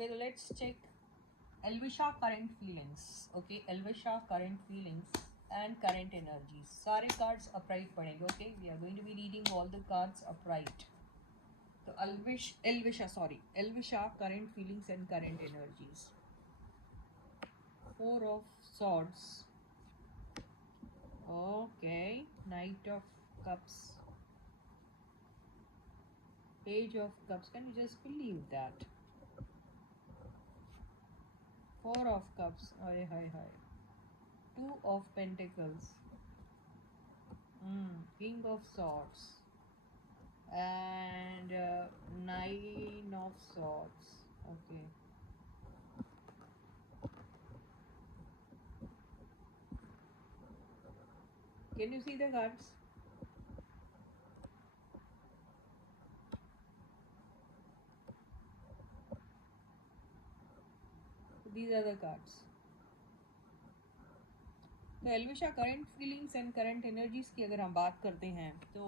Okay, let's check Elvisha current feelings. Okay, Elvisha current feelings and current energies. सारे cards upright पढ़ेंगे. Okay, we are going to be reading all the cards upright. तो Elvisha current feelings and current energies. Four of Swords. Okay, Knight of Cups. Page of Cups. Can you just believe that? Four of Cups. Hi. Two of Pentacles. King of Swords. And Nine of Swords. Okay. Can you see the cards? These are the cards. तो Elvisha current feelings and current energies की अगर हम बात करते हैं तो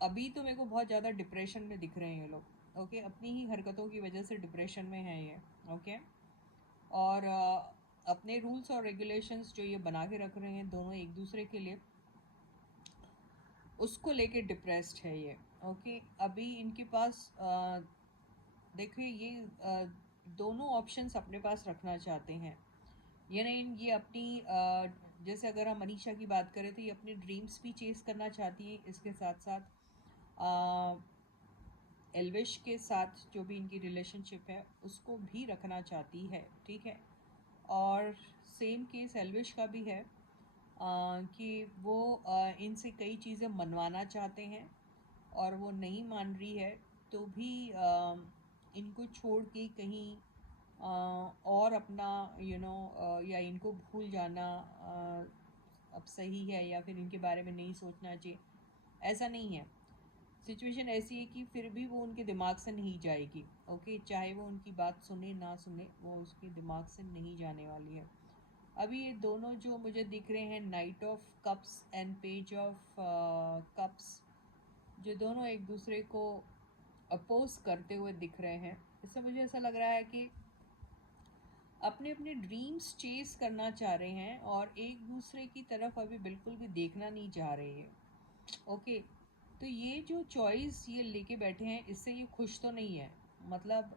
अभी तो मेरे को बहुत ज़्यादा डिप्रेशन में दिख रहे हैं ये लोग. ओके, अपनी ही हरकतों की वजह से डिप्रेशन में है ये. ओके, और अपने रूल्स और रेगुलेशंस जो ये बना के रख रहे हैं दोनों एक दूसरे के लिए, उसको लेके डिप्रेस्ड है ये. ओके, अभी इनके पास देखिए ये दोनों ऑप्शंस अपने पास रखना चाहते हैं. ये अपनी जैसे अगर हम मनीषा की बात करें तो ये अपने ड्रीम्स भी चेस करना चाहती है. इसके साथ साथ एल्विश के साथ जो भी इनकी रिलेशनशिप है उसको भी रखना चाहती है. ठीक है, और सेम केस एल्विश का भी है कि वो इनसे कई चीज़ें मनवाना चाहते हैं और वो नहीं मान रही है तो भी इनको छोड़ के कहीं और अपना या इनको भूल जाना अब सही है या फिर इनके बारे में नहीं सोचना चाहिए, ऐसा नहीं है. सिचुएशन ऐसी है कि फिर भी वो उनके दिमाग से नहीं जाएगी. ओके, चाहे वो उनकी बात सुने ना सुने, वो उसके दिमाग से नहीं जाने वाली है. अभी ये दोनों जो मुझे दिख रहे हैं, night of cups and page of cups, जो दोनों एक दूसरे को अपोज करते हुए दिख रहे हैं, इससे मुझे ऐसा लग रहा है कि अपने अपने ड्रीम्स चेस करना चाह रहे हैं और एक दूसरे की तरफ अभी बिल्कुल भी देखना नहीं चाह रहे हैं. ओके, तो ये जो चॉइस ये लेके बैठे हैं इससे ये खुश तो नहीं है. मतलब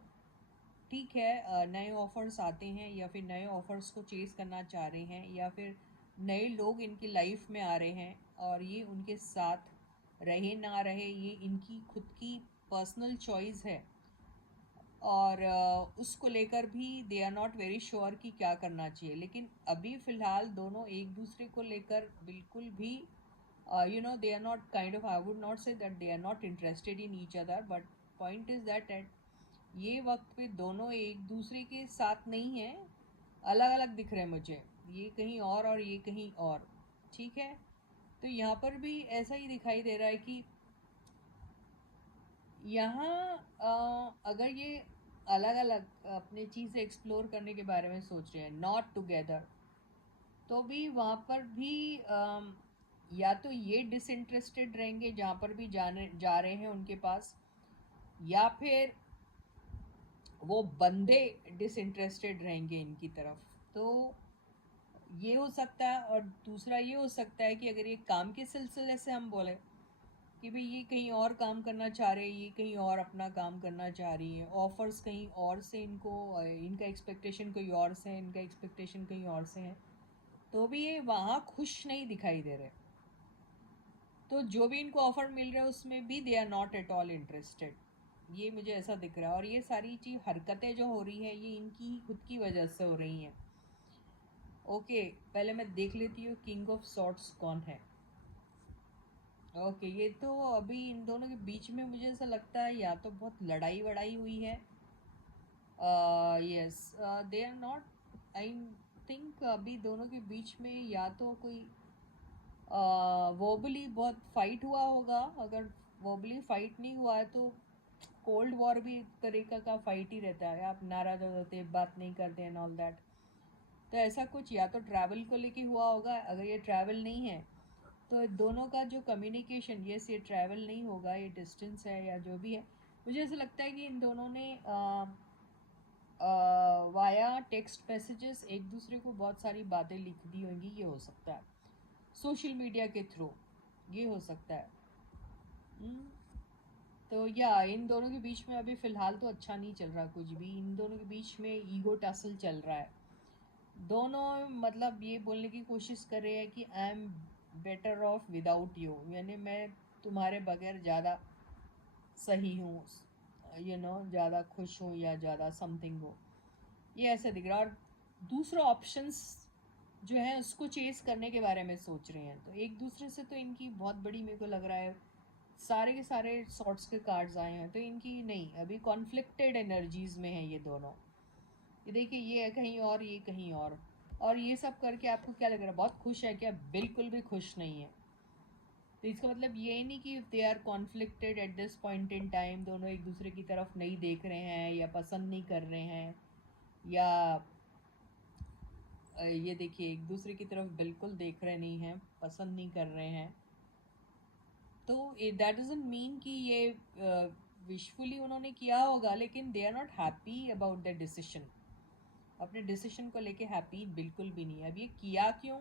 ठीक है, नए ऑफ़र्स आते हैं या फिर नए ऑफ़र्स को चेस करना चाह रहे हैं या फिर नए लोग इनकी लाइफ में आ रहे हैं और ये उनके साथ रहे ना रहे ये इनकी खुद की पर्सनल चॉइस है. और उसको लेकर भी they are not very sure कि क्या करना चाहिए. लेकिन अभी फ़िलहाल दोनों एक दूसरे को लेकर बिल्कुल भी they are not kind of, I would not say that they are not interested in each other, but point is that at ये वक्त पे दोनों एक दूसरे के साथ नहीं हैं, अलग अलग दिख रहे हैं मुझे. ये कहीं और ये कहीं और. ठीक है, तो यहाँ पर भी ऐसा ही दिखाई दे रहा है कि यहाँ अगर ये अलग अलग अपने चीज़ें एक्सप्लोर करने के बारे में सोच रहे हैं, नॉट टुगेदर, तो भी वहाँ पर भी या तो ये डिसइंटरेस्टेड रहेंगे जहाँ पर भी जा रहे हैं उनके पास, या फिर वो बंदे डिसइंटरेस्टेड रहेंगे इनकी तरफ. तो ये हो सकता है. और दूसरा ये हो सकता है कि अगर ये काम के सिलसिले से हम बोले कि भाई ये कहीं और काम करना चाह रहे हैं, ये कहीं और अपना काम करना चाह रही है, ऑफर्स कहीं और से इनको, इनका एक्सपेक्टेशन कोई और से है, इनका एक्सपेक्टेशन कहीं और से है, तो भी ये वहाँ खुश नहीं दिखाई दे रहे. तो जो भी इनको ऑफर मिल रहा है उसमें भी they are not at all interested. ये मुझे ऐसा दिख रहा है. और ये सारी चीज़ हरकतें जो हो रही हैं ये इनकी खुद की वजह से हो रही हैं. ओके, पहले मैं देख लेती हूँ किंग ऑफ सॉर्ट्स कौन है. ओके, ये तो अभी इन दोनों के बीच में मुझे ऐसा लगता है या तो बहुत लड़ाई वड़ाई हुई है. Yes, they are not, I think अभी दोनों के बीच में या तो कोई वर्बली बहुत फाइट हुआ होगा. अगर वर्बली फाइट नहीं हुआ है तो कोल्ड वॉर भी एक तरीका का फाइट ही रहता है. आप नाराज हो जाते, बात नहीं करते एंड ऑल दैट. तो ऐसा कुछ या तो ट्रैवल को लेके हुआ होगा. अगर ये ट्रैवल नहीं है तो दोनों का जो कम्युनिकेशन, यस ये ट्रैवल नहीं होगा, ये डिस्टेंस है या जो भी है, मुझे ऐसा लगता है कि इन दोनों ने वाया टेक्स्ट मैसेजेस एक दूसरे को बहुत सारी बातें लिख दी होंगी, ये हो सकता है। सोशल मीडिया के थ्रू ये हो सकता है। तो या इन दोनों के बीच में अभी फ़िलहाल तो अच्छा नहीं चल रहा कुछ भी। इन दोनों के बीच में ईगो टसल चल रहा है। दोनों मतलब ये बोलने की कोशिश कर रहे हैं कि I am better of without you, यानी मैं तुम्हारे बगैर ज़्यादा सही हूँ, ज़्यादा खुश हूँ या ज़्यादा समथिंग हो, ये ऐसा दिख रहा है। और दूसरा ऑप्शंस जो है उसको चेस करने के बारे में सोच रहे हैं। तो एक दूसरे से तो इनकी बहुत बड़ी, मेरे को लग रहा है सारे के सारे सॉर्ट्स के कार्ड्स आए हैं, तो इनकी नहीं, अभी कॉन्फ्लिक्टेड एनर्जीज में है ये दोनों। ये देखिए, ये कहीं और, ये कहीं और ये सब करके आपको क्या लग रहा है, बहुत खुश है क्या? बिल्कुल भी खुश नहीं है। तो इसका मतलब ये नहीं कि they are conflicted at this point in time, दोनों एक दूसरे की तरफ नहीं देख रहे हैं या पसंद नहीं कर रहे हैं, या ये देखिए एक दूसरे की तरफ बिल्कुल देख रहे नहीं हैं, पसंद नहीं कर रहे हैं। तो दैट डजंट मीन कि ये विशफुली उन्होंने किया होगा, लेकिन they are not happy about the decision. अपने डिसीजन को लेके हैप्पी बिल्कुल भी नहीं है। अब ये किया क्यों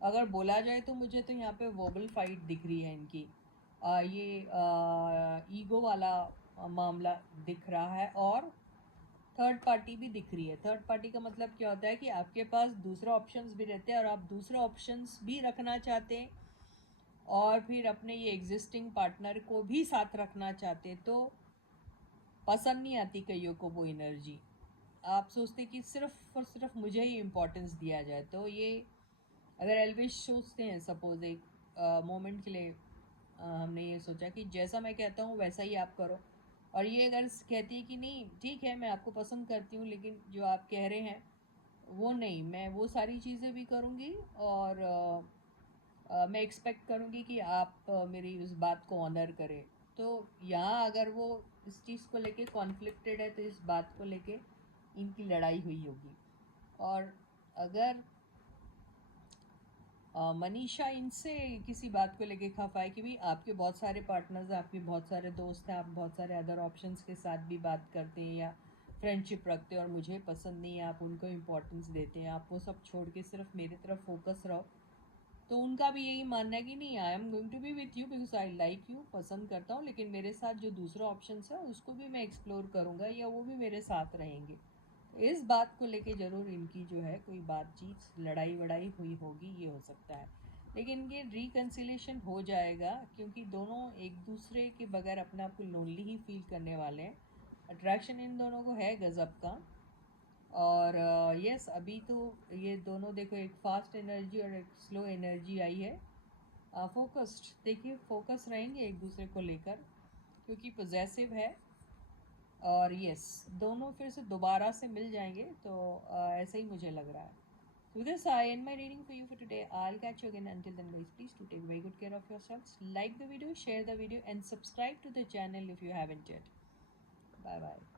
अगर बोला जाए तो मुझे तो यहाँ पे वर्बल फाइट दिख रही है इनकी। ये ईगो वाला मामला दिख रहा है, और थर्ड पार्टी भी दिख रही है। थर्ड पार्टी का मतलब क्या होता है कि आपके पास दूसरा ऑप्शंस भी रहते हैं और आप दूसरा ऑप्शंस भी रखना चाहते हैं, और फिर अपने ये एग्जिस्टिंग पार्टनर को भी साथ रखना चाहते हैं। तो पसंद नहीं आती कईयों को वो एनर्जी। आप सोचते कि सिर्फ और सिर्फ मुझे ही इम्पोर्टेंस दिया जाए। तो ये अगर एल्विश सोचते हैं, सपोज एक मोमेंट के लिए हमने ये सोचा कि जैसा मैं कहता हूँ वैसा ही आप करो, और ये अगर कहती है कि नहीं ठीक है मैं आपको पसंद करती हूँ लेकिन जो आप कह रहे हैं वो नहीं, मैं वो सारी चीज़ें भी करूँगी, और मैं एक्सपेक्ट करूँगी कि आप मेरी उस बात को ऑनर करें। तो यहाँ अगर वो इस चीज़ को लेके कॉन्फ्लिक्टेड है तो इस बात को लेके इनकी लड़ाई हुई होगी। और अगर मनीषा इनसे किसी बात को लेके खफा है कि भाई आपके बहुत सारे पार्टनर्स हैं, आपके बहुत सारे दोस्त हैं, आप बहुत सारे अदर ऑप्शंस के साथ भी बात करते हैं या फ्रेंडशिप रखते हैं और मुझे पसंद नहीं है, आप उनको इम्पोर्टेंस देते हैं, आप वो सब छोड़ के सिर्फ मेरी तरफ फोकस रहो। तो उनका भी यही मानना है कि नहीं, I am going to be with you because I like you, पसंद करता हूँ, लेकिन मेरे साथ जो दूसरा ऑप्शन है उसको भी मैं एक्सप्लोर करूँगा या वो भी मेरे साथ रहेंगे। इस बात को लेके ज़रूर इनकी जो है कोई बातचीत, लड़ाई वड़ाई हुई होगी, ये हो सकता है। लेकिन ये रिकन्सिलेशन हो जाएगा क्योंकि दोनों एक दूसरे के बगैर अपने आप को लोनली ही फील करने वाले हैं। अट्रैक्शन इन दोनों को है गज़ब का। और यस अभी तो ये दोनों देखो, एक फास्ट एनर्जी और एक स्लो एनर्जी आई है। फोकस्ड, देखिए फोकस रहेंगे एक दूसरे को लेकर क्योंकि पॉजेसिव है। और यस दोनों फिर से दोबारा से मिल जाएंगे, तो ऐसा ही मुझे लग रहा है। So with this, I end my reading for you for today. I'll catch you again. Until then, guys, please do take very good care of yourselves. Like the video, share the video, and subscribe to the channel if you haven't yet. Bye bye.